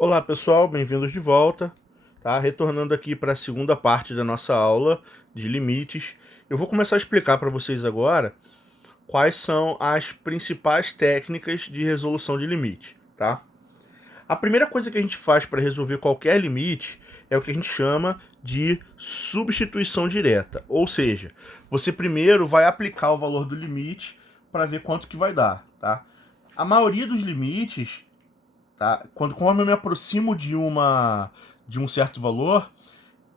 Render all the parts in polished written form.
Olá pessoal, bem-vindos de volta, tá? Retornando aqui para a segunda parte da nossa aula de limites. Eu vou começar a explicar para vocês agora quais são as principais técnicas de resolução de limite, tá? A primeira coisa que a gente faz para resolver qualquer limite é o que a gente chama de substituição direta, ou seja, você primeiro vai aplicar o valor do limite para ver quanto que vai dar, tá? A maioria dos limites, tá? Conforme eu me aproximo de um certo valor,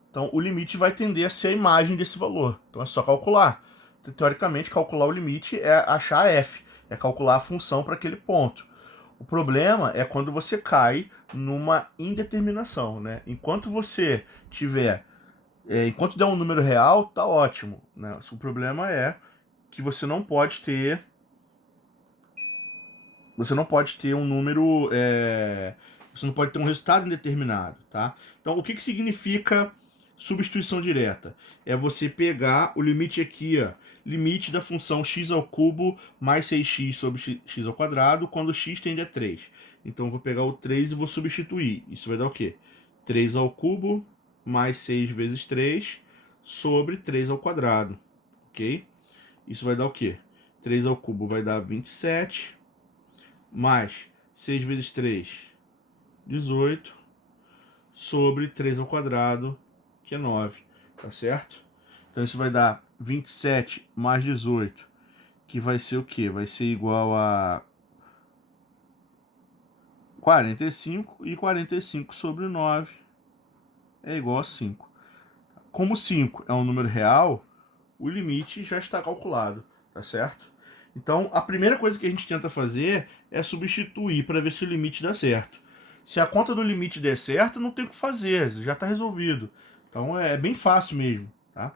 então o limite vai tender a ser a imagem desse valor. Então é só calcular. Teoricamente, calcular o limite é achar f, é calcular a função para aquele ponto. O problema é quando você cai numa indeterminação, né? Enquanto der um número real, tá ótimo, né? O problema é que você não pode ter um número, você não pode ter um resultado indeterminado, tá? Então, o que significa substituição direta? É você pegar o limite aqui, ó, limite da função x ao cubo mais 6x sobre x ao quadrado, quando x tende a 3. Então, eu vou pegar o 3 e vou substituir. Isso vai dar o quê? 3 ao cubo mais 6 vezes 3 sobre 3 ao quadrado, ok? Isso vai dar o quê? 3 ao cubo vai dar 27 mais 6 vezes 3, 18, sobre 3 ao quadrado, que é 9, tá certo? Então isso vai dar 27 mais 18, que vai ser o quê? Vai ser igual a 45, e 45 sobre 9 é igual a 5. Como 5 é um número real, o limite já está calculado, tá certo? Então, a primeira coisa que a gente tenta fazer é substituir para ver se o limite dá certo. Se a conta do limite der certo, não tem o que fazer, já está resolvido. Então, é bem fácil mesmo, tá?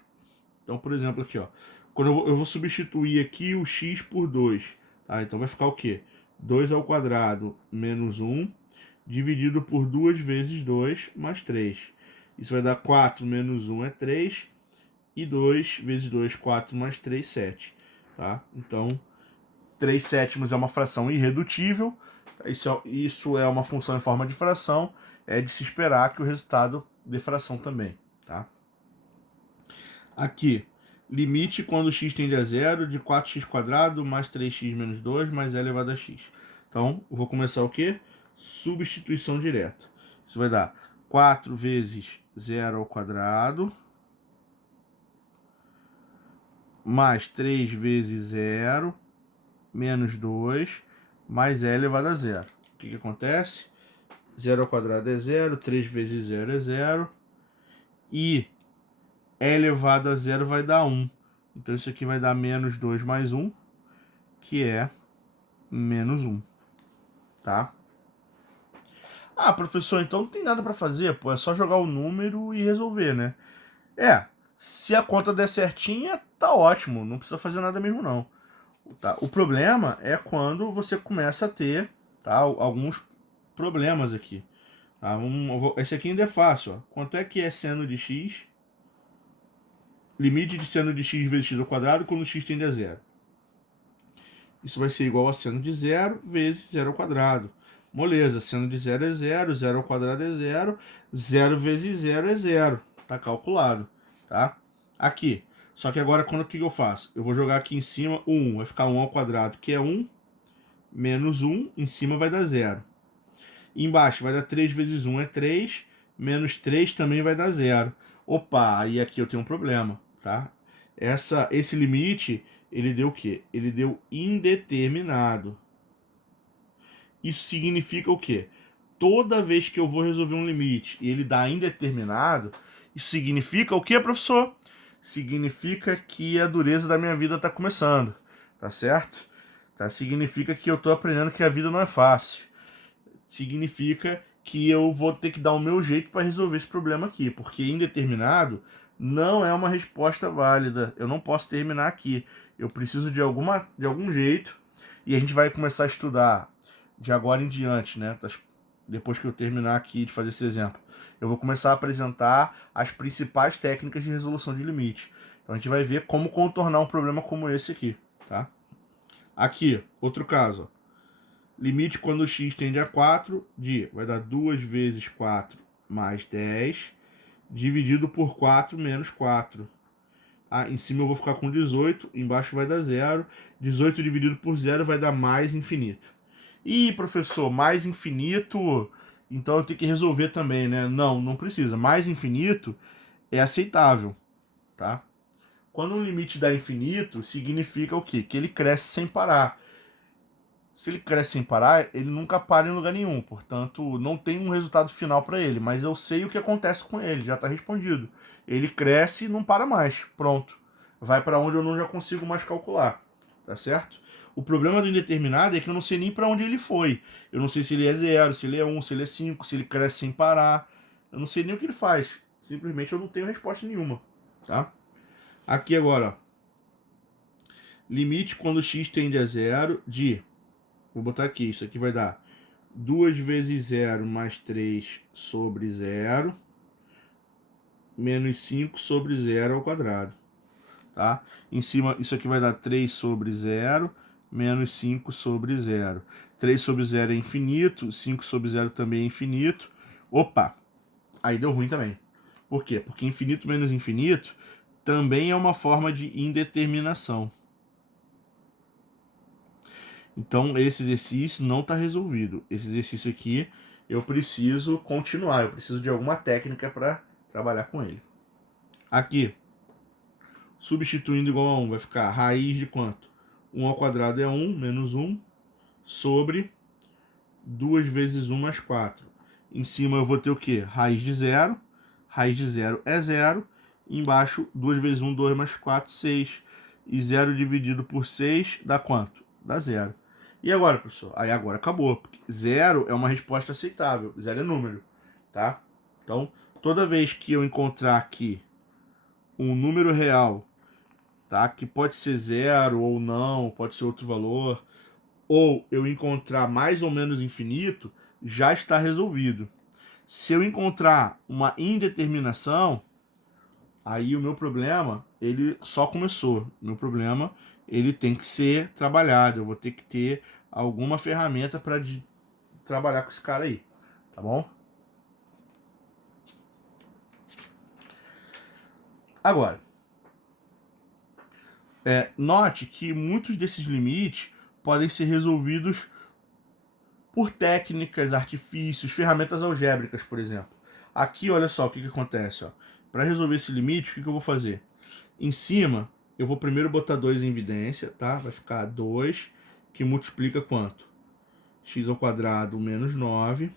Então, por exemplo, aqui, ó, quando eu vou substituir aqui o x por 2, tá? Então vai ficar o quê? 2 ao quadrado menos 1, dividido por 2 vezes 2, mais 3. Isso vai dar 4 menos 1 é 3, e 2 vezes 2, 4 mais 3, 7. Tá? Então, 3 sétimos é uma fração irredutível. Isso é uma função em forma de fração. É de se esperar que o resultado dê fração também. Tá? Aqui, limite quando x tende a zero de 4x² mais 3x menos 2 mais e elevado a x. Então, eu vou começar o quê? Substituição direta. Isso vai dar 4 vezes 0 ao quadrado mais 3 vezes 0, menos 2, mais e elevado a zero. O que acontece? 0 ao quadrado é 0, 3 vezes 0 é 0, e e elevado a zero vai dar 1. Então isso aqui vai dar menos 2 mais 1, que é menos 1, tá? Ah, professor, então não tem nada para fazer, pô, é só jogar o número e resolver, né? Se a conta der certinha, tá ótimo, não precisa fazer nada mesmo não. Tá? O problema é quando você começa a ter, tá, alguns problemas aqui. Tá? Esse aqui ainda é fácil. Ó. Quanto é que é seno de x? Limite de seno de x vezes x ao quadrado quando x tende a zero. Isso vai ser igual a seno de zero vezes zero ao quadrado. Moleza, seno de zero é zero, zero ao quadrado é zero, zero vezes zero é zero. Tá calculado, tá? Aqui. Só que agora, o que eu faço? Eu vou jogar aqui em cima o 1. Vai ficar 1 ao quadrado, que é 1, menos 1, em cima vai dar zero. E embaixo vai dar 3 vezes 1 é 3, menos 3 também vai dar zero. Opa, aí aqui eu tenho um problema, tá? Esse limite, ele deu o quê? Ele deu indeterminado. Isso significa o quê? Toda vez que eu vou resolver um limite e ele dá indeterminado, isso significa o quê, professor? Significa que a dureza da minha vida está começando, tá certo? Tá? Significa que eu estou aprendendo que a vida não é fácil. Significa que eu vou ter que dar o meu jeito para resolver esse problema aqui, porque indeterminado não é uma resposta válida. Eu não posso terminar aqui. Eu preciso de algum jeito, e a gente vai começar a estudar de agora em diante, né? Depois que eu terminar aqui de fazer esse exemplo, eu vou começar a apresentar as principais técnicas de resolução de limite. Então a gente vai ver como contornar um problema como esse aqui, tá? Aqui, outro caso. Limite quando x tende a 4 de, vai dar 2 vezes 4 mais 10, dividido por 4 menos 4. Ah, em cima eu vou ficar com 18, embaixo vai dar 0. 18 dividido por 0 vai dar mais infinito. Ih, professor, mais infinito, então eu tenho que resolver também, né? Não, não precisa. Mais infinito é aceitável, tá? Quando o limite dá infinito, significa o quê? Que ele cresce sem parar. Se ele cresce sem parar, ele nunca para em lugar nenhum. Portanto, não tem um resultado final para ele. Mas eu sei o que acontece com ele, já está respondido. Ele cresce e não para mais. Pronto. Vai para onde eu não já consigo mais calcular. Tá certo? O problema do indeterminado é que eu não sei nem para onde ele foi. Eu não sei se ele é 0, se ele é 1, se ele é 5, se ele cresce sem parar. Eu não sei nem o que ele faz. Simplesmente eu não tenho resposta nenhuma. Tá? Aqui agora, ó. Limite quando x tende a 0 de... Vou botar aqui, isso aqui vai dar 2 vezes 0 mais 3 sobre 0, menos 5 sobre 0 ao quadrado. Tá? Em cima, isso aqui vai dar 3 sobre 0, menos 5 sobre 0. 3 sobre 0 é infinito, 5 sobre 0 também é infinito. Opa! Aí deu ruim também. Por quê? Porque infinito menos infinito também é uma forma de indeterminação. Então, esse exercício não está resolvido. Esse exercício aqui, eu preciso continuar. Eu preciso de alguma técnica para trabalhar com ele. Aqui, substituindo igual a 1, vai ficar raiz de quanto? 1 ao quadrado é 1, menos 1, sobre 2 vezes 1 mais 4. Em cima eu vou ter o quê? Raiz de 0. Raiz de 0 é 0. Embaixo, 2 vezes 1, 2 mais 4, 6. E 0 dividido por 6 dá quanto? Dá 0. E agora, professor? Aí agora acabou. Porque 0 é uma resposta aceitável. 0 é número, tá? Então, toda vez que eu encontrar aqui um número real, tá? Que pode ser 0 ou não, pode ser outro valor, ou eu encontrar mais ou menos infinito, já está resolvido. Se eu encontrar uma indeterminação, aí o meu problema, ele só começou. O meu problema, ele tem que ser trabalhado. Eu vou ter que ter alguma ferramenta para trabalhar com esse cara aí, tá bom? Agora, note que muitos desses limites podem ser resolvidos por técnicas, artifícios, ferramentas algébricas, por exemplo. Aqui, olha só o que acontece. Para resolver esse limite, o que eu vou fazer? Em cima, eu vou primeiro botar 2 em evidência, tá? Vai ficar 2, que multiplica quanto? X ao quadrado menos 9,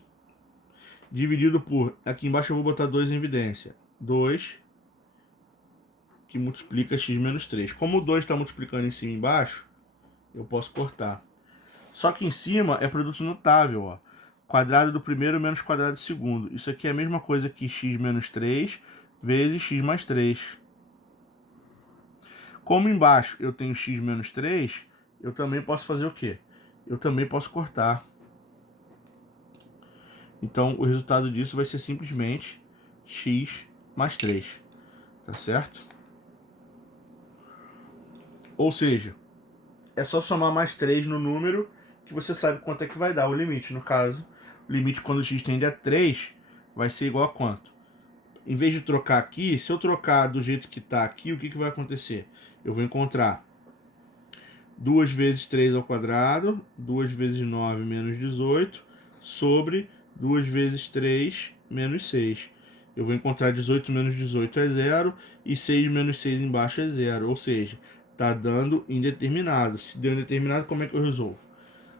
dividido por... Aqui embaixo eu vou botar 2 em evidência. 2, que multiplica x menos 3. Como o 2 está multiplicando em cima e embaixo, eu posso cortar. Só que em cima é produto notável, ó. Quadrado do primeiro menos quadrado do segundo. Isso aqui é a mesma coisa que x menos 3 vezes x mais 3. Como embaixo eu tenho x menos 3, eu também posso fazer o quê? Eu também posso cortar. Então, o resultado disso vai ser simplesmente x mais 3. Tá certo? Ou seja, é só somar mais 3 no número que você sabe quanto é que vai dar o limite. No caso, o limite quando x tende a 3 vai ser igual a quanto? Em vez de trocar aqui, se eu trocar do jeito que está aqui, o que vai acontecer? Eu vou encontrar 2 vezes 3 ao quadrado, 2 vezes 9 menos 18, sobre 2 vezes 3 menos 6. Eu vou encontrar 18 menos 18 é 0, e 6 menos 6 embaixo é 0, ou seja, está dando indeterminado. Se deu indeterminado, como é que eu resolvo?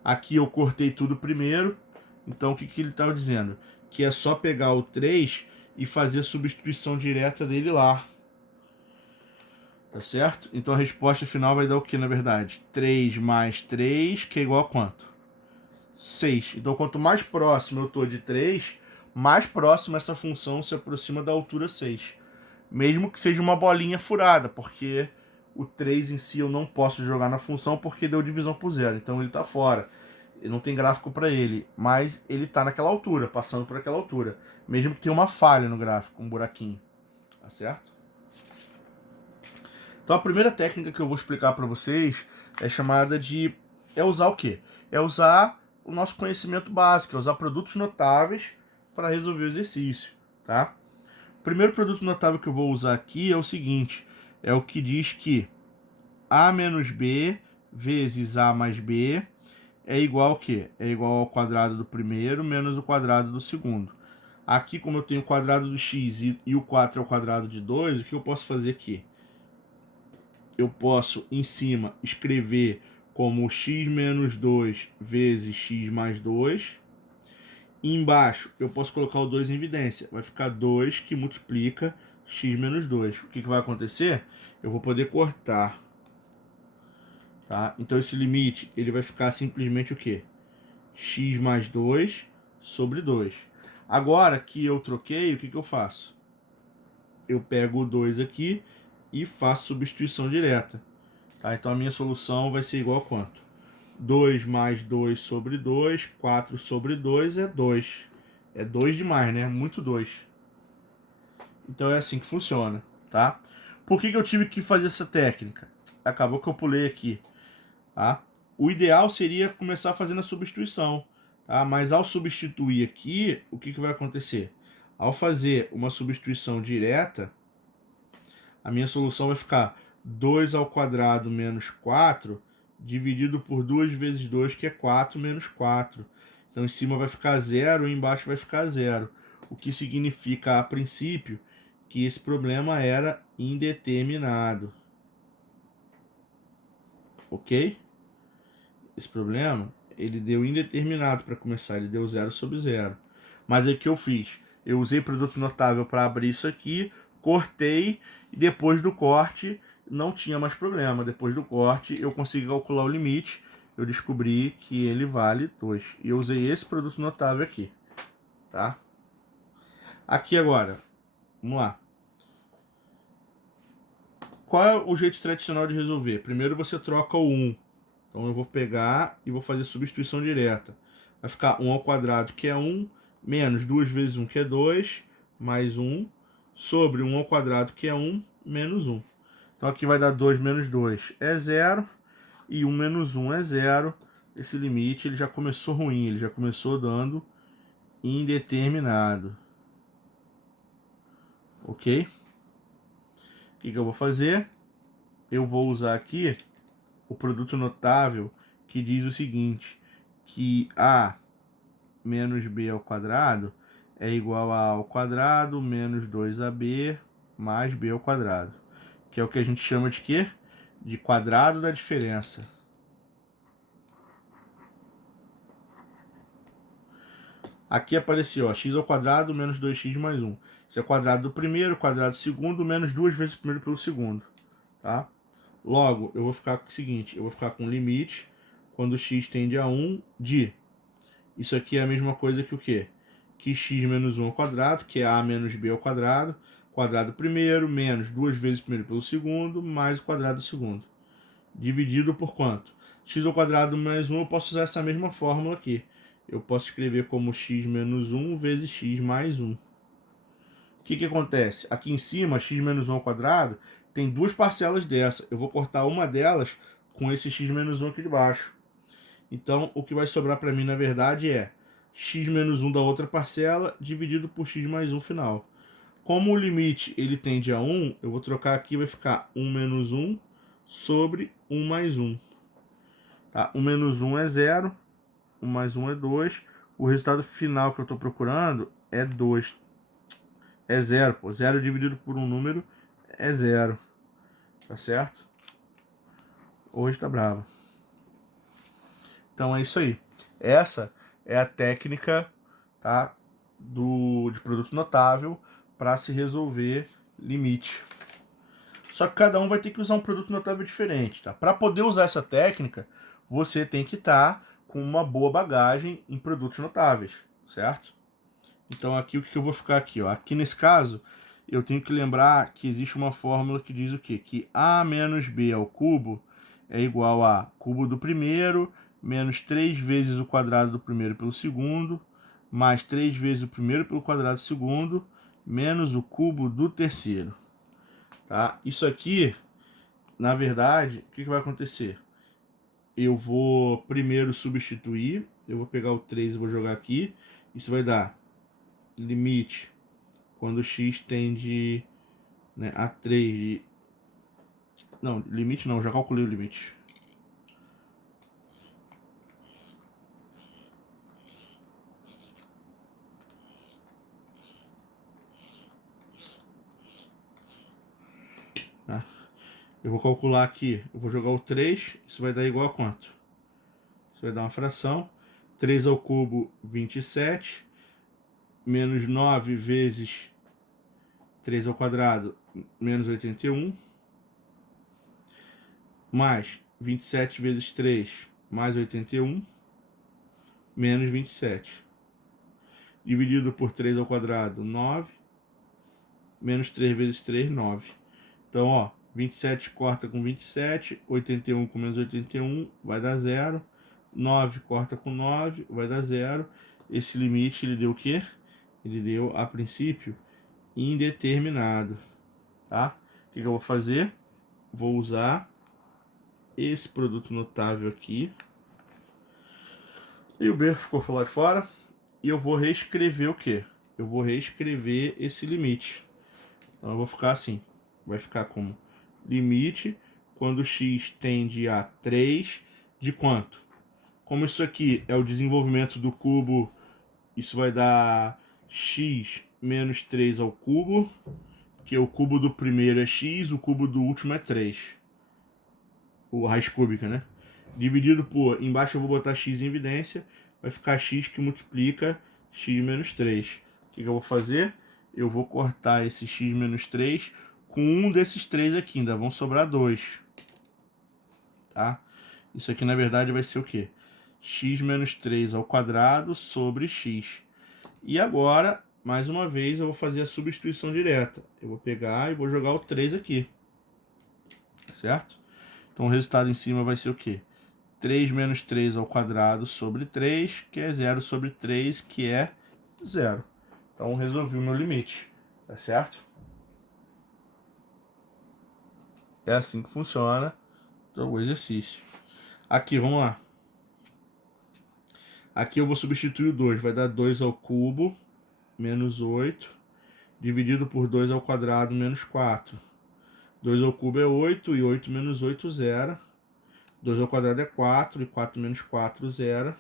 Aqui eu cortei tudo primeiro, então o que ele estava dizendo? Que é só pegar o 3 e fazer a substituição direta dele lá. Tá certo? Então a resposta final vai dar o que, na verdade? 3 mais 3, que é igual a quanto? 6. Então quanto mais próximo eu estou de 3, mais próximo essa função se aproxima da altura 6. Mesmo que seja uma bolinha furada, porque o 3 em si eu não posso jogar na função porque deu divisão por zero. Então ele está fora. Não tem gráfico para ele, mas ele está naquela altura, passando por aquela altura. Mesmo que tenha uma falha no gráfico, um buraquinho. Tá certo? Então a primeira técnica que eu vou explicar para vocês é chamada de... É usar o quê? É usar o nosso conhecimento básico, é usar produtos notáveis para resolver o exercício, tá? O primeiro produto notável que eu vou usar aqui é o seguinte, é o que diz que A menos B vezes A mais B é igual ao quê? É igual ao quadrado do primeiro menos o quadrado do segundo. Aqui, como eu tenho o quadrado do x e o 4 é o quadrado de 2, o que eu posso fazer aqui? Eu posso, em cima, escrever como x menos 2 vezes x mais 2. E embaixo, eu posso colocar o 2 em evidência. Vai ficar 2 que multiplica x menos 2. O que vai acontecer? Eu vou poder cortar. Tá? Então, esse limite ele vai ficar simplesmente o quê? X mais 2 sobre 2. Agora que eu troquei, o que eu faço? Eu pego o 2 aqui e faço substituição direta. Tá? Então, a minha solução vai ser igual a quanto? 2 mais 2 sobre 2, 4 sobre 2 é 2. É 2 demais, né? Muito 2. Então, é assim que funciona, tá? Por que eu tive que fazer essa técnica? Acabou que eu pulei aqui. Tá? O ideal seria começar fazendo a substituição, tá? Mas ao substituir aqui, o que vai acontecer? Ao fazer uma substituição direta, a minha solução vai ficar 2 ao quadrado menos 4, dividido por 2 vezes 2, que é 4 menos 4. Então, em cima vai ficar 0 e embaixo vai ficar 0. O que significa, a princípio, que esse problema era indeterminado. Ok? Esse problema, ele deu indeterminado para começar, ele deu 0 sobre 0. Mas aí o que eu fiz? Eu usei produto notável para abrir isso aqui, cortei, e depois do corte não tinha mais problema. Depois do corte eu consegui calcular o limite, eu descobri que ele vale 2. E eu usei esse produto notável aqui, tá? Aqui agora, vamos lá. Qual é o jeito tradicional de resolver? Primeiro você troca o 1. Então eu vou pegar e vou fazer substituição direta. Vai ficar 1 ao quadrado, que é 1, menos 2 vezes 1, que é 2, mais 1, sobre 1 ao quadrado, que é 1, menos 1. Então aqui vai dar 2 menos 2 é 0, e 1 menos 1 é 0. Esse limite ele já começou ruim, ele já começou dando indeterminado. Ok? O que eu vou fazer? Eu vou usar aqui o produto notável que diz o seguinte, que A menos B ao quadrado é igual a ao quadrado menos 2AB mais B ao quadrado, que é o que a gente chama de quê? De quadrado da diferença. Aqui apareceu, ó, x ao quadrado menos 2x mais 1. Isso é o quadrado do primeiro, quadrado do segundo, menos 2 vezes o primeiro pelo segundo. Tá? Logo, eu vou ficar com o seguinte, eu vou ficar com limite, quando x tende a 1, de... Isso aqui é a mesma coisa que o quê? Que x menos 1 ao quadrado, que é a menos b ao quadrado do primeiro, menos 2 vezes o primeiro pelo segundo, mais o quadrado do segundo. Dividido por quanto? X ao quadrado mais 1, eu posso usar essa mesma fórmula aqui. Eu posso escrever como x menos 1 vezes x mais 1. O que acontece? Aqui em cima, x menos 1 ao quadrado, tem duas parcelas dessa. Eu vou cortar uma delas com esse x menos 1 aqui de baixo. Então, o que vai sobrar para mim, na verdade, é x menos 1 da outra parcela dividido por x mais 1 final. Como o limite ele tende a 1, eu vou trocar aqui, vai ficar 1 menos 1 sobre 1 mais 1. Tá? 1 menos 1 é 0, 1 mais 1 é 2. O resultado final que eu estou procurando é 2. É 0, pô. 0 dividido por um número é 0. Tá certo? Hoje tá bravo. Então é isso aí. Essa é a técnica, tá, de produto notável para se resolver limite. Só que cada um vai ter que usar um produto notável diferente, tá? Para poder usar essa técnica, você tem que estar com uma boa bagagem em produtos notáveis, certo? Então aqui o que eu vou ficar aqui, ó. Aqui nesse caso, eu tenho que lembrar que existe uma fórmula que diz o quê? Que a menos b ao cubo é igual a cubo do primeiro menos 3 vezes o quadrado do primeiro pelo segundo, mais 3 vezes o primeiro pelo quadrado do segundo, menos o cubo do terceiro. Tá? Isso aqui, na verdade, o que vai acontecer? Eu vou primeiro substituir Eu vou pegar o 3 e vou jogar aqui. Isso vai dar limite quando x tende, né, a 3 de... Não, limite não, já calculei o limite. Tá? Eu vou calcular aqui, eu vou jogar o 3, isso vai dar igual a quanto? Isso vai dar uma fração. 3 ao cubo, 27, menos 9 vezes 3 ao quadrado, menos 81, mais 27 vezes 3, mais 81, menos 27. Dividido por 3 ao quadrado, 9, menos 3 vezes 3, 9. Então, ó, 27 corta com 27, 81 com menos 81 vai dar 0, 9 corta com 9 vai dar 0. Esse limite ele deu o quê? Ele deu, a princípio, indeterminado, tá? O que eu vou fazer? Vou usar esse produto notável aqui. E o B ficou lá de fora. E eu vou reescrever o quê? Eu vou reescrever esse limite. Então eu vou ficar assim. Vai ficar como limite quando x tende a 3 de quanto? Como isso aqui é o desenvolvimento do cubo, isso vai dar x menos 3 ao cubo, que o cubo do primeiro é x, o cubo do último é 3. O raiz cúbica, né? Dividido por, embaixo eu vou botar x em evidência, vai ficar x que multiplica x menos 3. O que eu vou fazer? Eu vou cortar esse x menos 3 com um desses 3 aqui, ainda vão sobrar 2. Tá? Isso aqui na verdade vai ser o quê? X menos 3 ao quadrado sobre x. E agora, mais uma vez, eu vou fazer a substituição direta. Eu vou pegar e vou jogar o 3 aqui. Certo? Então o resultado em cima vai ser o quê? 3 menos 3 ao quadrado sobre 3, que é 0 sobre 3, que é 0. Então resolvi o meu limite, tá certo? É assim que funciona o exercício. Aqui, vamos lá. Aqui eu vou substituir o 2, vai dar 2 ao cubo, menos 8, dividido por 2 ao quadrado, menos 4. 2 ao cubo é 8, e 8 menos 8, 0. 2 ao quadrado é 4, e 4 menos 4, 0.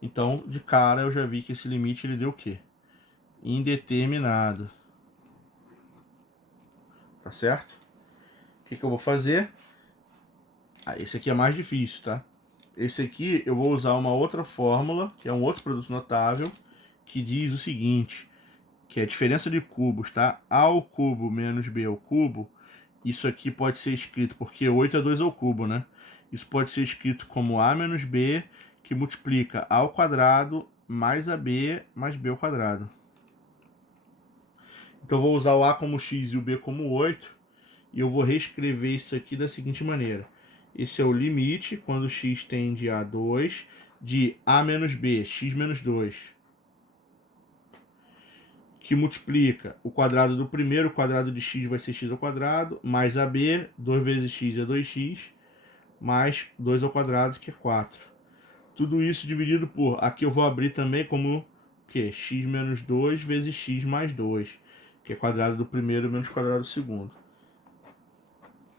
Então, de cara, eu já vi que esse limite ele deu o quê? Indeterminado. Tá certo? O que eu vou fazer? Esse aqui é mais difícil, tá? Esse aqui eu vou usar uma outra fórmula, que é um outro produto notável, que diz o seguinte, que é a diferença de cubos, tá? A ao cubo menos B ao cubo, isso aqui pode ser escrito, porque 8 é 2 ao cubo, né? Isso pode ser escrito como A menos B, que multiplica A ao quadrado mais AB mais B ao quadrado. Então eu vou usar o A como x e o B como 8, e eu vou reescrever isso aqui da seguinte maneira. Esse é o limite, quando x tende a 2, de A menos B, x menos 2, que multiplica o quadrado do primeiro, o quadrado de x vai ser x ao quadrado, mais AB, 2 vezes x é 2x, mais 2 ao quadrado, que é 4. Tudo isso dividido por, aqui eu vou abrir também como o quê? X menos 2 vezes x mais 2, que é quadrado do primeiro menos quadrado do segundo.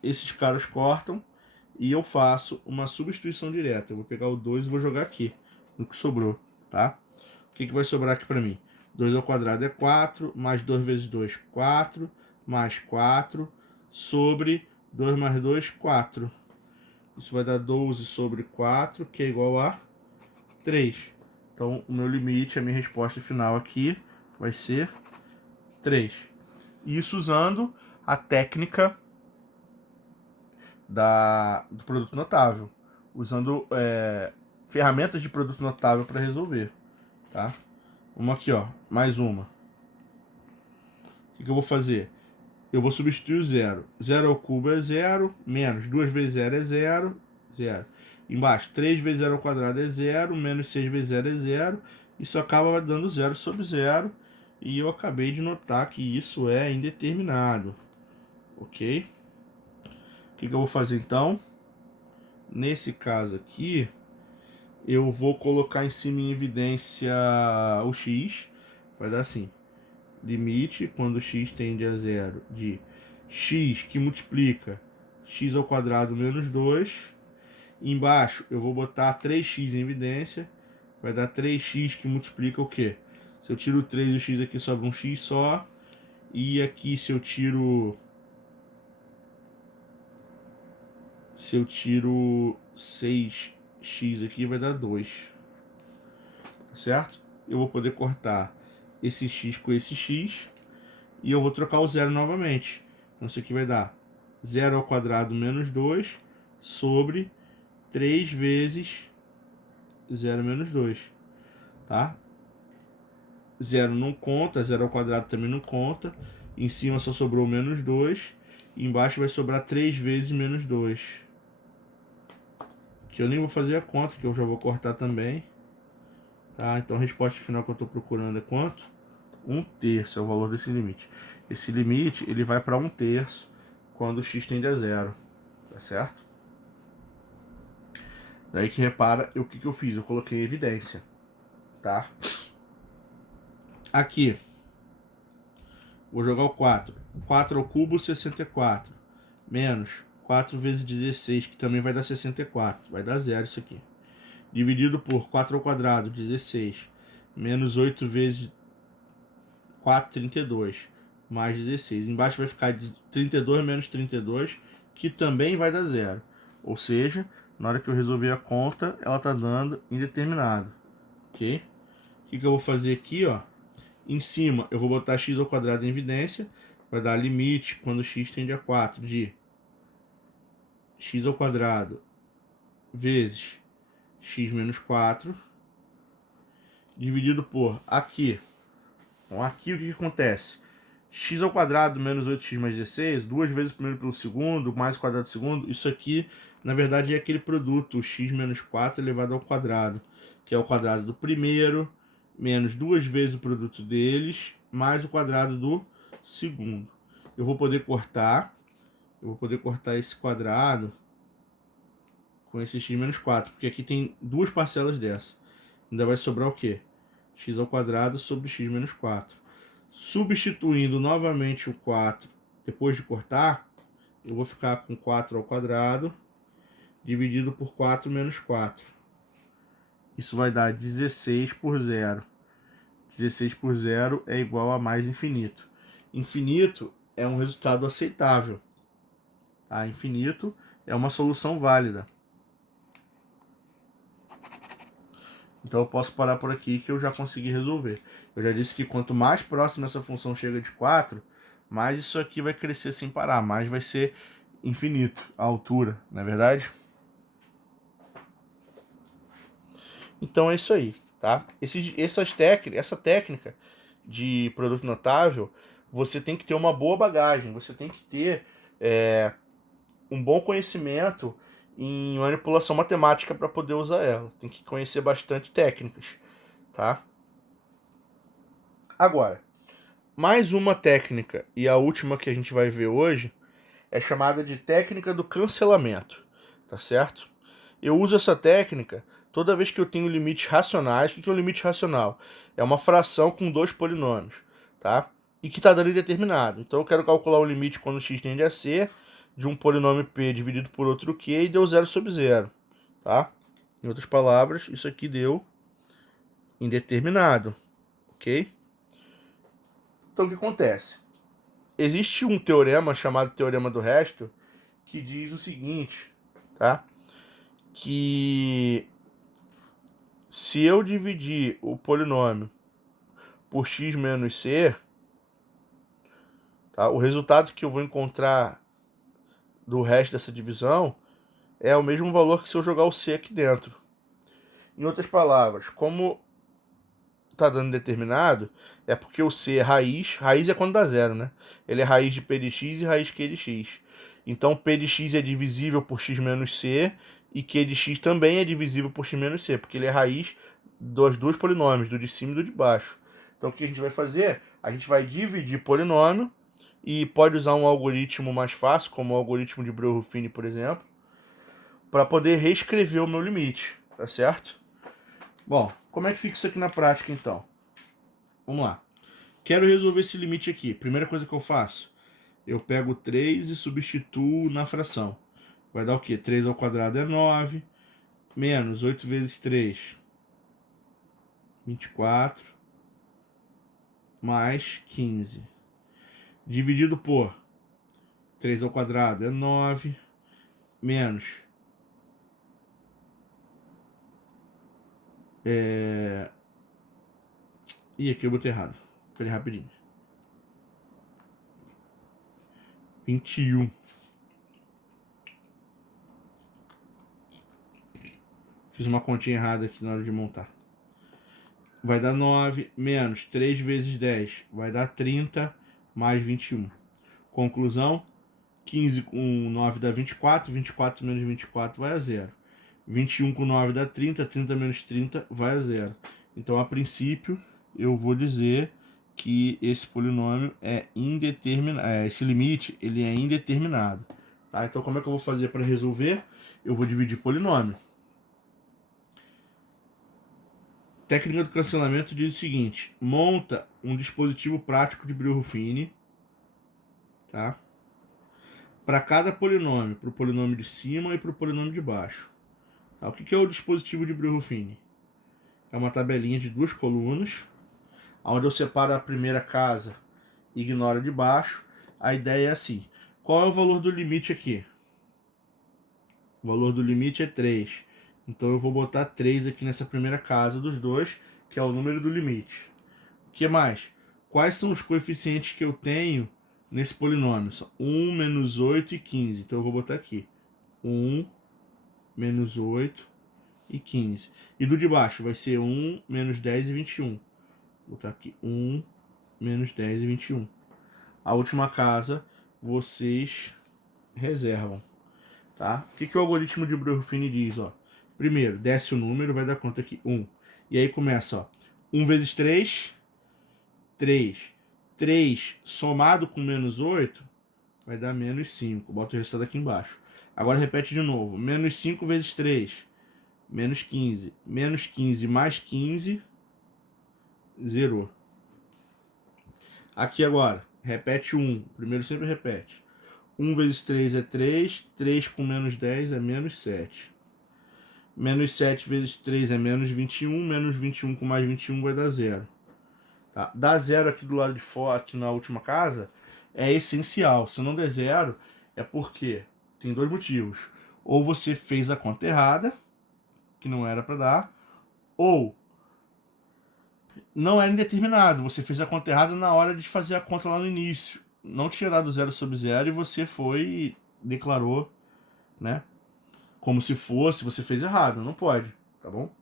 Esses caras cortam e eu faço uma substituição direta. Eu vou pegar o 2 e vou jogar aqui, no que sobrou, tá? O que vai sobrar aqui para mim? 2 ao quadrado é 4, mais 2 vezes 2, 4, mais 4, sobre 2 mais 2, 4. Isso vai dar 12 sobre 4, que é igual a 3. Então, o meu limite, a minha resposta final aqui vai ser 3. Isso usando a técnica do produto notável, usando ferramentas de produto notável para resolver, tá? Uma aqui, ó, mais uma. O que eu vou fazer? Eu vou substituir o 0. 0 ao cubo é 0, menos 2 vezes 0 é 0, 0. Embaixo, 3 vezes 0 ao quadrado é 0, menos 6 vezes 0 é 0. Isso acaba dando 0 sobre 0. E eu acabei de notar que isso é indeterminado. Ok? O que eu vou fazer então? Nesse caso aqui, eu vou colocar em cima em evidência o x, vai dar assim, limite, quando x tende a zero, de x que multiplica x ao quadrado menos 2, embaixo eu vou botar 3x em evidência, vai dar 3x que multiplica o quê? Se eu tiro 3 e o x aqui sobra um x só, e aqui se eu tiro 6x aqui vai dar 2, certo? Eu vou poder cortar esse x com esse x e eu vou trocar o zero novamente. Então isso aqui vai dar 0 ao quadrado menos 2 sobre 3 vezes 0 menos 2, tá? 0 não conta, 0 ao quadrado também não conta. Em cima só sobrou menos 2. E embaixo vai sobrar 3 vezes menos 2. Que eu nem vou fazer a conta, que eu já vou cortar também. Tá? Então a resposta final que eu estou procurando é quanto? 1/3 é o valor desse limite. Esse limite ele vai para 1/3 quando x tende a zero. Tá certo? Daí que repara o que eu fiz. Eu coloquei em evidência. Tá? Aqui. Vou jogar o 4. 4 ao cubo, 64. Menos 4 vezes 16, que também vai dar 64. Vai dar zero isso aqui. Dividido por 4 ao quadrado, 16. Menos 8 vezes 4, 32. Mais 16. Embaixo vai ficar 32 menos 32, que também vai dar zero. Ou seja, na hora que eu resolver a conta, ela está dando indeterminado. Ok? O que eu vou fazer aqui, ó? Em cima, eu vou botar x ao quadrado em evidência. Vai dar limite, quando x tende a 4, de x ao quadrado vezes x menos 4, dividido por aqui. Então, aqui o que acontece? X ao quadrado menos 8x mais 16, duas vezes o primeiro pelo segundo, mais o quadrado do segundo. Isso aqui, na verdade, é aquele produto, x menos 4 elevado ao quadrado, que é o quadrado do primeiro, menos duas vezes o produto deles, mais o quadrado do segundo. Eu vou poder cortar esse quadrado com esse x menos 4, porque aqui tem duas parcelas dessa. Ainda vai sobrar o quê? X ao quadrado sobre x menos 4. Substituindo novamente o 4 depois de cortar, eu vou ficar com 4 ao quadrado dividido por 4 menos 4. Isso vai dar 16 por 0. 16 por 0 é igual a mais infinito. Infinito é um resultado aceitável. Tá? Infinito é uma solução válida. Então eu posso parar por aqui que eu já consegui resolver. Eu já disse que quanto mais próximo essa função chega de 4, mais isso aqui vai crescer sem parar, mais vai ser infinito a altura, não é verdade? Então é isso aí, tá? Essa técnica de produto notável, você tem que ter uma boa bagagem, você tem que ter um bom conhecimento em manipulação matemática para poder usar ela. Tem que conhecer bastante técnicas, tá? Agora, mais uma técnica, e a última que a gente vai ver hoje, é chamada de técnica do cancelamento, tá certo? Eu uso essa técnica toda vez que eu tenho limites racionais. O que é um limite racional? É uma fração com dois polinômios, tá? E que está dando indeterminado. Então eu quero calcular o limite quando x tende a c de um polinômio p dividido por outro q e deu 0 sobre 0, tá? Em outras palavras, isso aqui deu indeterminado, ok? Então o que acontece? Existe um teorema chamado teorema do resto que diz o seguinte, tá? Que se eu dividir o polinômio por x menos c, tá? O resultado que eu vou encontrar do resto dessa divisão é o mesmo valor que se eu jogar o c aqui dentro. Em outras palavras, como está dando determinado, é porque o c é raiz é quando dá zero, né? Ele é raiz de p de x e raiz q de x. Então p de x é divisível por x menos c e q de x também é divisível por x menos c, porque ele é raiz dos dois polinômios, do de cima e do de baixo. Então o que a gente vai fazer? A gente vai dividir polinômio e pode usar um algoritmo mais fácil, como o algoritmo de Breuil-Ruffini, por exemplo, para poder reescrever o meu limite, tá certo? Bom, como é que fica isso aqui na prática, então? Vamos lá. Quero resolver esse limite aqui. Primeira coisa que eu faço, eu pego 3 e substituo na fração. Vai dar o quê? 3 ao quadrado é 9, menos 8 vezes 3, 24, mais 15. Dividido por 3 ao quadrado é 9, menos... Ih, aqui eu botei errado. Peraí, rapidinho. 21. Fiz uma continha errada aqui na hora de montar. Vai dar 9 menos 3 vezes 10. Vai dar 30 mais 21. Conclusão, 15 com 9 dá 24. 24 menos 24 vai a 0. 21 com 9 dá 30. 30 menos 30 vai a 0. Então, a princípio, eu vou dizer que esse polinômio é indeterminado. Esse limite ele é indeterminado. Tá? Então, como é que eu vou fazer para resolver? Eu vou dividir polinômio. Técnica do cancelamento diz o seguinte: monta um dispositivo prático de Brillo-Ruffini, tá? Para cada polinômio, para o polinômio de cima e para o polinômio de baixo. Tá? O que é o dispositivo de Brillo-Ruffini? É uma tabelinha de 2 colunas, onde eu separo a primeira casa e ignoro a de baixo. A ideia é assim: qual é o valor do limite aqui? O valor do limite é 3. Então eu vou botar 3 aqui nessa primeira casa dos dois, que é o número do limite. O que mais? Quais são os coeficientes que eu tenho nesse polinômio? São 1, menos 8 e 15. Então eu vou botar aqui 1, menos 8 e 15. E do de baixo vai ser 1, menos 10 e 21. Vou botar aqui 1, menos 10 e 21. A última casa vocês reservam. Tá? O que o algoritmo de Brillo-Ruffini diz? Ó? Primeiro, desce o número, vai dar conta aqui 1. E aí começa, ó, 1 vezes 3, 3. 3 somado com menos 8 vai dar menos 5. Bota o resultado aqui embaixo. Agora repete de novo. Menos 5 vezes 3, menos 15. Menos 15 mais 15, zerou. Aqui agora, repete 1. Primeiro sempre repete. 1 vezes 3 é 3. 3 com menos 10 é menos 7. Menos 7 vezes 3 é menos 21. Menos 21 com mais 21 vai dar 0. Tá? Dar 0 aqui do lado de fora, aqui na última casa, é essencial. Se não der 0, é porque tem 2 motivos. Ou você fez a conta errada, que não era para dar, ou não era indeterminado. Você fez a conta errada na hora de fazer a conta lá no início. Não tirar do 0 sobre 0 e você foi e declarou, né? Como se fosse, você fez errado. Não pode, tá bom?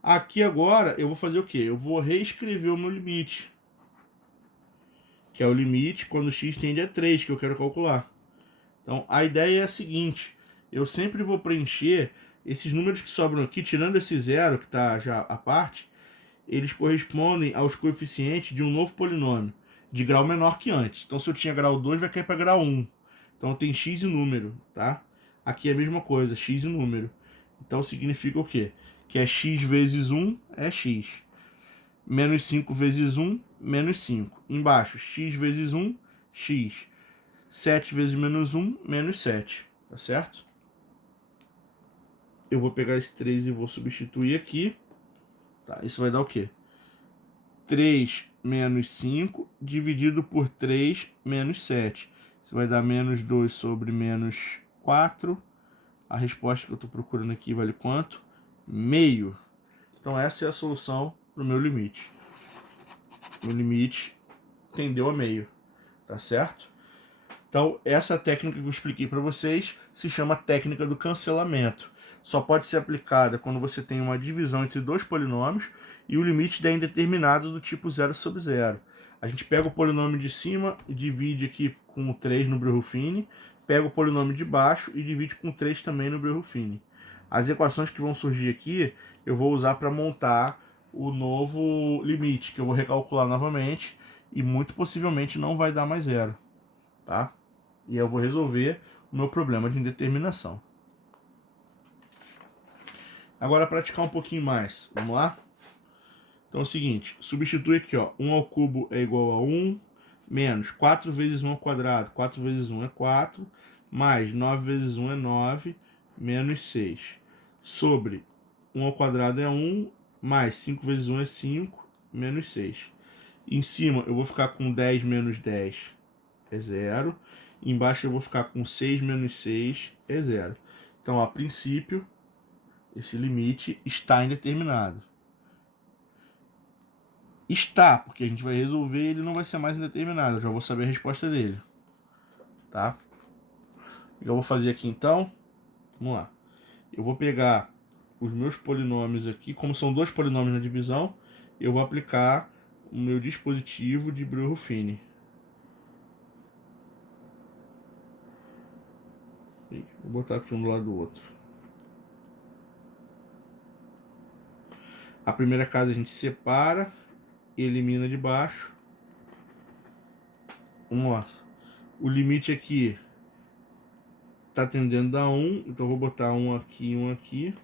Aqui agora eu vou fazer o quê? Eu vou reescrever o meu limite. Que é o limite quando x tende a 3, que eu quero calcular. Então, a ideia é a seguinte: eu sempre vou preencher esses números que sobram aqui, tirando esse 0, que está já à parte, eles correspondem aos coeficientes de um novo polinômio, de grau menor que antes. Então, se eu tinha grau 2, vai cair para grau 1. Então, tem x e número, tá? Aqui é a mesma coisa, x e número. Então, significa o quê? Que é x vezes 1 é x. Menos 5 vezes 1, menos 5. Embaixo, x vezes 1, x. 7 vezes menos 1, menos 7. Tá certo? Eu vou pegar esse 3 e vou substituir aqui. Tá, isso vai dar o quê? 3 menos 5 dividido por 3 menos 7. Isso vai dar menos 2 sobre menos 4. A resposta que eu estou procurando aqui vale quanto? Meio. Então essa é a solução para o meu limite. Meu limite tendeu a meio. Tá certo? Então, essa técnica que eu expliquei para vocês se chama técnica do cancelamento. Só pode ser aplicada quando você tem uma divisão entre 2 polinômios e o limite é indeterminado do tipo 0 sobre 0. A gente pega o polinômio de cima e divide aqui com 3 no Brillo-Ruffini, pega o polinômio de baixo e divide com 3 também no Brillo-Ruffini. As equações que vão surgir aqui eu vou usar para montar o novo limite, que eu vou recalcular novamente e muito possivelmente não vai dar mais 0. Tá? E eu vou resolver o meu problema de indeterminação. Agora praticar um pouquinho mais. Vamos lá? Então é o seguinte, substitui aqui, ó, 1 ao cubo é igual a 1, menos 4 vezes 1 ao quadrado, 4 vezes 1 é 4, mais 9 vezes 1 é 9, menos 6. Sobre 1 ao quadrado é 1, mais 5 vezes 1 é 5, menos 6. Em cima eu vou ficar com 10 menos 10 é 0. Embaixo eu vou ficar com 6 menos 6 é 0. Então, a princípio, esse limite está indeterminado. Está, porque a gente vai resolver e ele não vai ser mais indeterminado. Eu já vou saber a resposta dele. Tá? O que eu vou fazer aqui então? Vamos lá. Eu vou pegar os meus polinômios aqui, como são dois polinômios na divisão, eu vou aplicar o meu dispositivo de Breuil-Ruffini. Vou botar aqui um do lado do outro. A primeira casa a gente separa, elimina de baixo. Vamos lá. O limite aqui está tendendo a 1, então eu vou botar um aqui e um aqui.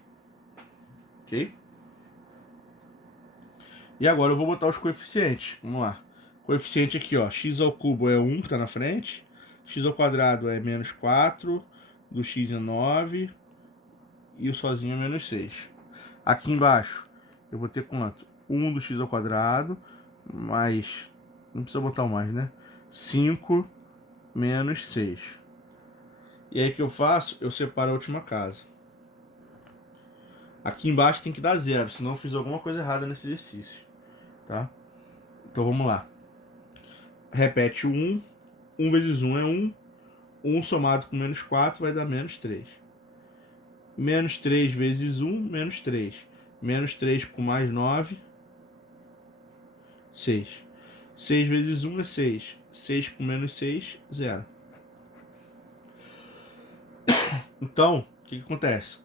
Ok? E agora eu vou botar os coeficientes. Vamos lá. Coeficiente aqui, ó. X ao cubo é 1, que está na frente. X ao quadrado é menos 4. Do x é 9. E o sozinho é menos 6. Aqui embaixo eu vou ter quanto? 1 do x ao quadrado mais... Não precisa botar o mais, né? 5 menos 6. E aí o que eu faço? Eu separo a última casa. Aqui embaixo tem que dar 0, senão eu fiz alguma coisa errada nesse exercício. Tá? Então vamos lá. Repete o 1. 1 vezes 1 é 1. 1 somado com menos 4 vai dar menos 3. Menos 3 vezes 1, menos 3. Menos 3 com mais 9, 6. 6 vezes 1 é 6. 6 com menos 6, 0. Então, o que acontece?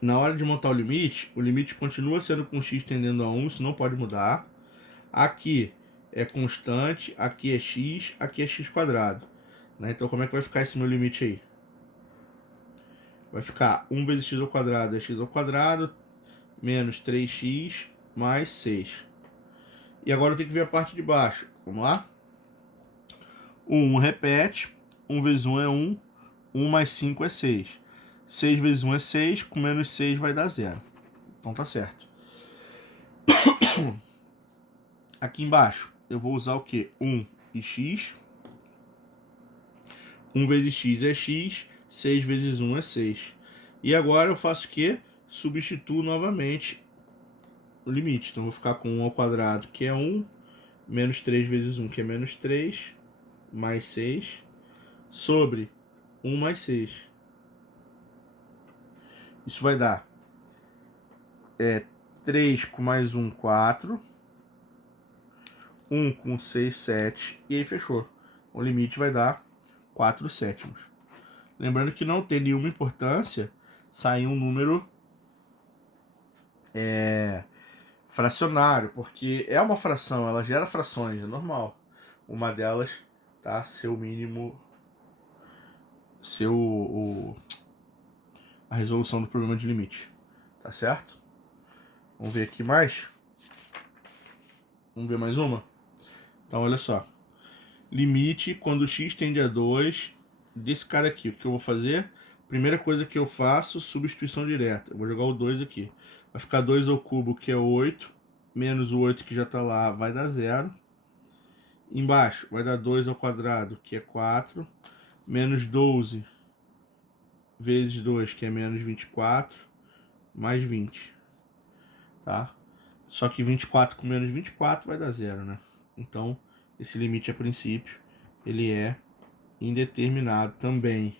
Na hora de montar o limite continua sendo com x tendendo a 1, isso não pode mudar. Aqui é constante, aqui é x quadrado. Né? Então como é que vai ficar esse meu limite aí? Vai ficar 1 vezes x ao quadrado é x ao quadrado, menos 3x mais 6. E agora eu tenho que ver a parte de baixo. Vamos lá? O 1 repete, 1 vezes 1 é 1, 1 mais 5 é 6. 6 vezes 1 é 6, com menos 6 vai dar 0. Então tá certo. Aqui embaixo eu vou usar o que? 1 e x. 1 vezes x é x, 6 vezes 1 é 6. E agora eu faço o que? Substituo novamente o limite. Então eu vou ficar com 1 ao quadrado, que é 1, menos 3 vezes 1, que é menos 3, mais 6, sobre 1 mais 6. Isso vai dar 3 com mais 1, 4. 1 com 6, 7. E aí fechou. O limite vai dar 4 sétimos. Lembrando que não tem nenhuma importância sair um número fracionário, porque é uma fração, ela gera frações, é normal. Uma delas tá ser o mínimo, ser a resolução do problema de limite. Tá certo? Vamos ver aqui mais. Vamos ver mais uma? Então, olha só. Limite quando x tende a 2 desse cara aqui. O que eu vou fazer? Primeira coisa que eu faço, substituição direta. Eu vou jogar o 2 aqui. Vai ficar 2 ao cubo, que é 8. Menos o 8 que já está lá, vai dar 0. Embaixo vai dar 2 ao quadrado, que é 4. Menos 12 vezes 2, que é menos 24. Mais 20. Tá? Só que 24 com menos 24 vai dar 0, né? Então, esse limite a princípio, ele é indeterminado também.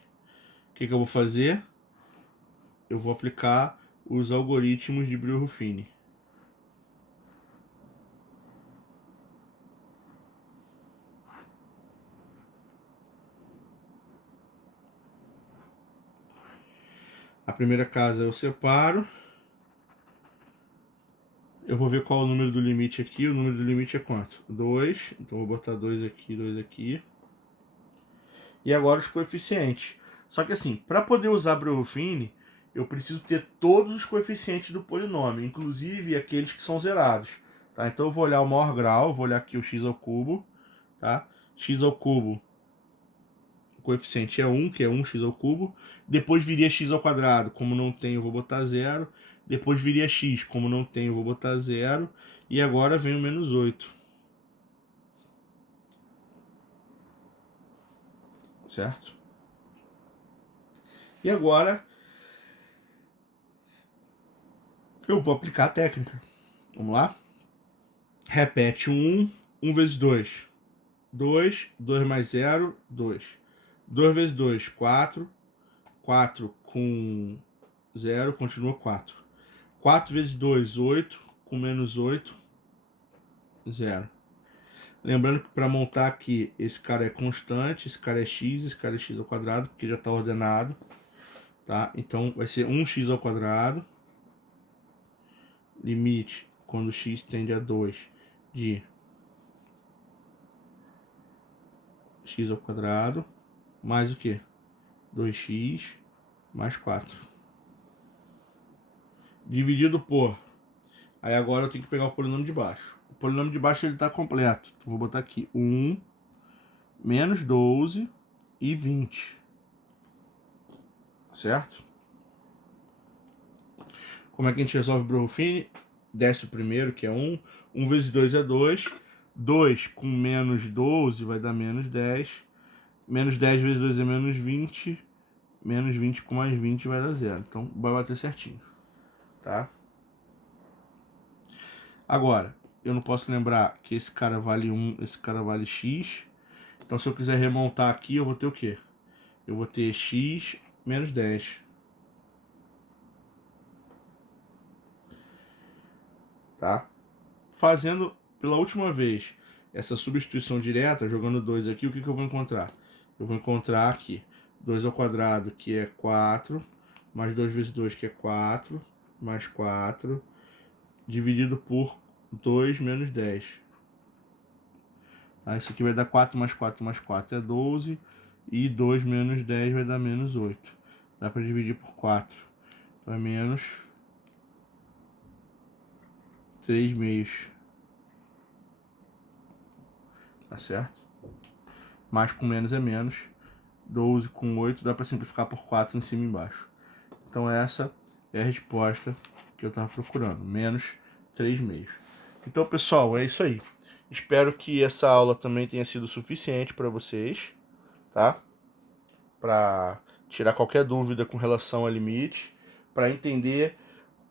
O que eu vou fazer? Eu vou aplicar os algoritmos de Breuil-Ruffini. A primeira casa eu separo. Eu vou ver qual é o número do limite aqui. O número do limite é quanto? 2. Então eu vou botar 2 aqui, 2 aqui. E agora os coeficientes. Só que assim, para poder usar Breuil-Ruffini, eu preciso ter todos os coeficientes do polinômio, inclusive aqueles que são zerados. Tá? Então eu vou olhar o maior grau, vou olhar aqui o x ao cubo. Tá? X ao cubo, o coeficiente é 1, que é 1x ao cubo. Depois viria x ao quadrado, como não tem, eu vou botar 0. Depois viria x, como não tem, eu vou botar 0. E agora vem o menos 8. Certo? E agora eu vou aplicar a técnica. Vamos lá? Repete 1, 1 vezes 2. 2, 2 mais 0, 2. 2 vezes 2, 4. 4 com 0, continua 4. 4 vezes 2, 8. Com menos 8, 0. Lembrando que para montar aqui, esse cara é constante, esse cara é x ao quadrado, porque já está ordenado. Tá? Então vai ser 1x ao quadrado. Limite, quando x tende a 2, de x ao quadrado, mais o que? 2x mais 4. Dividido por... Aí agora eu tenho que pegar o polinômio de baixo. O polinômio de baixo ele está completo. Então vou botar aqui 1, menos 12 e 20. Certo? Como é que a gente resolve o Bro-Ruffini? Desce o primeiro, que é 1. 1 vezes 2 é 2. 2 com menos 12 vai dar menos 10. Menos 10 vezes 2 é menos 20. Menos 20 com mais 20 vai dar 0. Então vai bater certinho. Tá? Agora, eu não posso lembrar que esse cara vale 1, esse cara vale x. Então se eu quiser remontar aqui, eu vou ter o quê? Eu vou ter x menos 10. Tá? Fazendo pela última vez essa substituição direta, jogando 2 aqui, o que eu vou encontrar? Eu vou encontrar aqui 2 ao quadrado, que é 4, mais 2 vezes 2, que é 4, mais 4, dividido por 2 menos 10. Tá? Isso aqui vai dar 4 mais 4 mais 4 é 12, e 2 menos 10 vai dar menos 8. Dá para dividir por 4. Então é menos 3 meios. Tá certo? Mais com menos é menos. 12 com 8 dá para simplificar por 4 em cima e embaixo. Então essa é a resposta que eu estava procurando. Menos 3 meios. Então, pessoal, é isso aí. Espero que essa aula também tenha sido suficiente para vocês, tá? Para tirar qualquer dúvida com relação a limite, para entender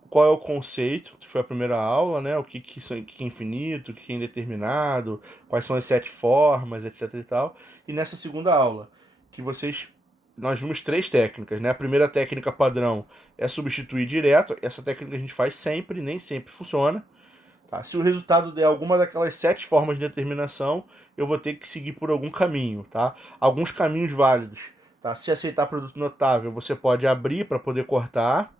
qual é o conceito, que foi a primeira aula, né? O que é infinito, o que é indeterminado, quais são as 7 formas, etc e tal. E nessa segunda aula, que nós vimos 3 técnicas, né? A primeira técnica padrão é substituir direto. Essa técnica a gente faz sempre, nem sempre funciona. Tá? Se o resultado der alguma daquelas 7 formas de determinação, eu vou ter que seguir por algum caminho, tá? Alguns caminhos válidos, tá? Se aceitar produto notável, você pode abrir para poder cortar.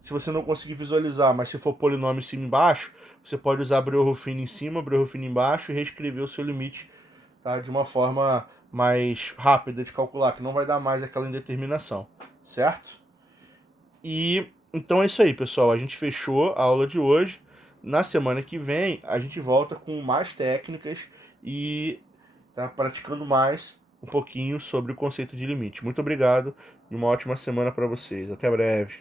Se você não conseguir visualizar, mas se for polinômio em cima e embaixo, você pode usar Bro-Ruffini em cima, Bro-Ruffini embaixo e reescrever o seu limite, tá? De uma forma mais rápida de calcular, que não vai dar mais aquela indeterminação, certo? E então é isso aí, pessoal. A gente fechou a aula de hoje. Na semana que vem, a gente volta com mais técnicas e tá praticando mais um pouquinho sobre o conceito de limite. Muito obrigado e uma ótima semana para vocês. Até breve.